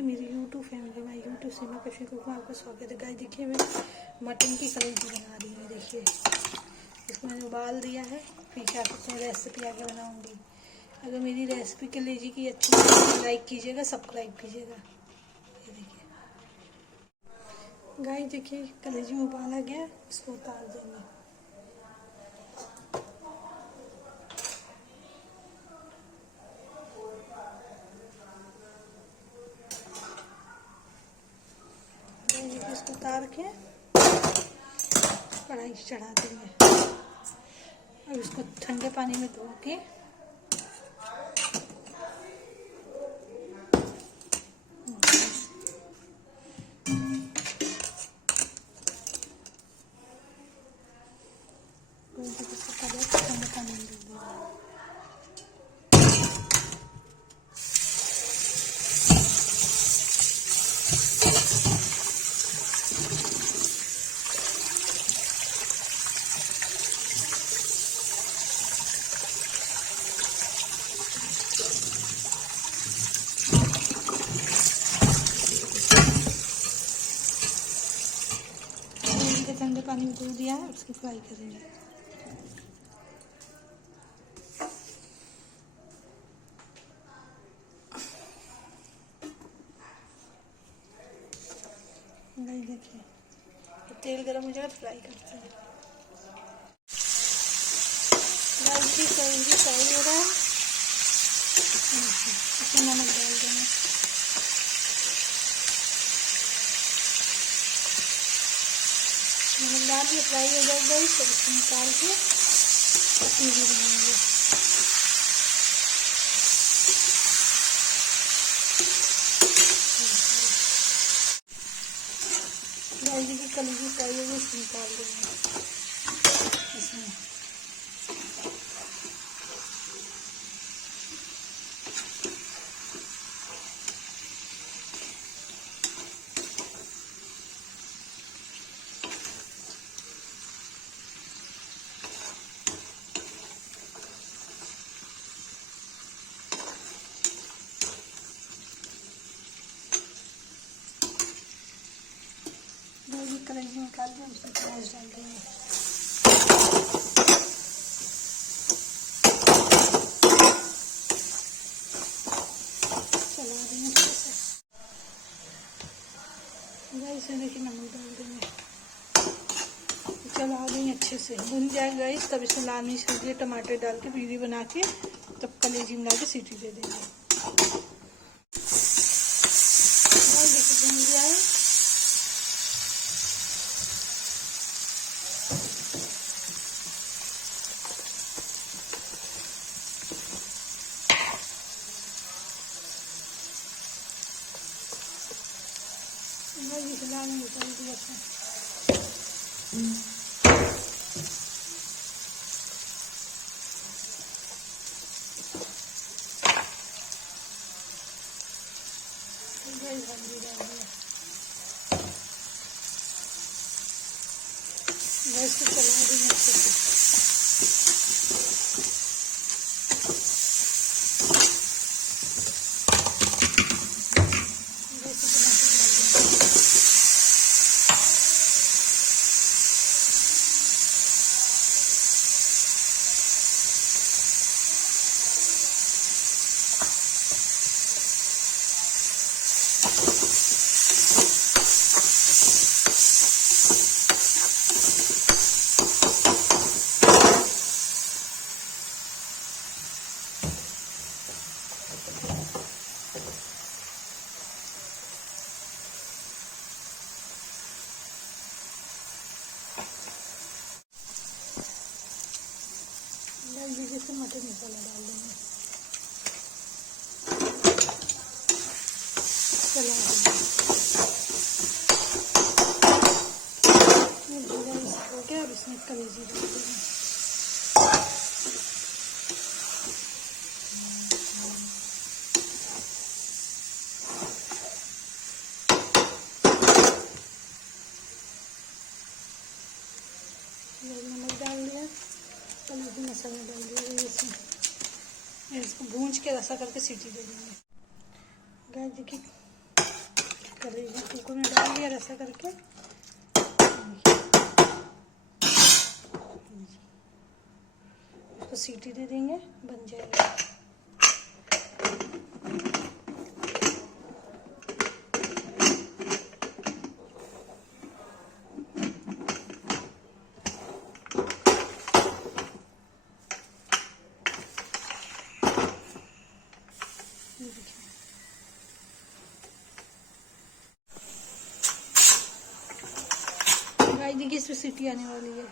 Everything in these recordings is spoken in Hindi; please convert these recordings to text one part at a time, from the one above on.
हाय मेरी यूट्यूब फैमिली, मैं यूट्यूब से मैं कशी को आपका स्वागत है। गाइस देखिए मैं मटन की कलेजी बना रही हूँ। देखिए इसको मैंने उबाल दिया है, फिर क्या कहते हैं रेसिपी आगे बनाऊँगी। अगर मेरी रेसिपी कलेजी की अच्छी लगे तो लाइक कीजिएगा, सब्सक्राइब कीजिएगा। ये देखिए गाइस, देखिए कलेजी में उबाला गया, इसको उतार देंगे। इसको उतार के कढ़ाई चढ़ा देंगे। अब इसको ठंडे पानी में धो के ठंडे पानी में धो देंगे। ठंडे पानी में धो दिया है, उसकी फ्राई करेंगे। नहीं देखिए तो तेल गरम हो जाएगा तो फ्राई करते हैं। कलेजी फ्राई हो रहा है, इसमें नमक डाल देंगे। नमक डाल के फ्राई हो जाएगा, तो इसको निकाल के कलेजी बनाएंगे। कलेजी की कलेजी फ्राई हो गई, इसको निकाल देंगे। इसमें कलेजी निकाल के उसमें प्याज डाल देंगे। चला देंगे अच्छे से। इसमें देखिए नमक डाल देंगे, चला देंगे अच्छे से। भुन जाएगा इस तब इसमें लाल मिर्च हल्दी टमाटर डाल के प्यूरी बना के तब कलेजी मिला के सीटी दे देंगे। देखिए भुन गया है। लाल मिर्च हल्दी गैस को चला देंगे अच्छे से। जैसे मटन मसाला डाल देंगे, चला देंगे। हो गया, अब इसमें कलेजी डाल देंगे। नमक डाल दिया, कलेजी मसाला डाल दिया इसमें। इसको भूंज के रसा करके सीटी दे देंगे। गाइस देखिए कलेजी कुकर में डाल दिया ऐसा करके। इसको सीटी दे देंगे, बन जाएगा। गाइस देखिए इसमें सीटी आने वाली है।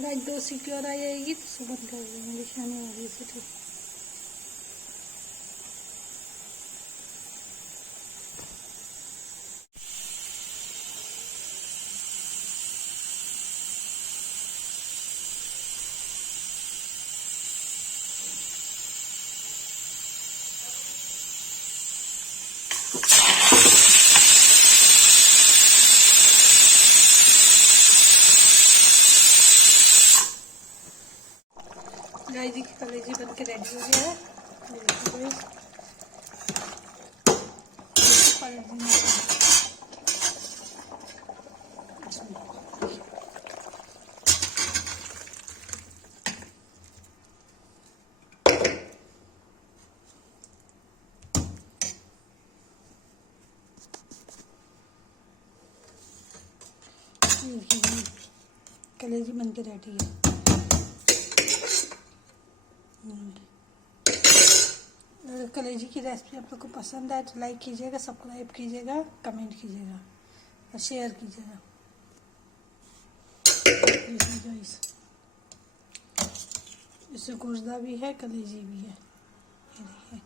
गाइस 2 सीटी और आ जाएगी तो सब बंद कर देंगे। देखिए आने वाली है सीटी। गाइस देखिए कलेजी बन के रेडी हो गया है। कलेजी बन के रेडी है। अगर कलेजी की रेसिपी आप लोग को पसंद आए तो लाइक कीजिएगा, सब्सक्राइब कीजिएगा, कमेंट कीजिएगा और शेयर कीजिएगा। इससे गुर्दा भी है, कलेजी भी है। ये देखिए।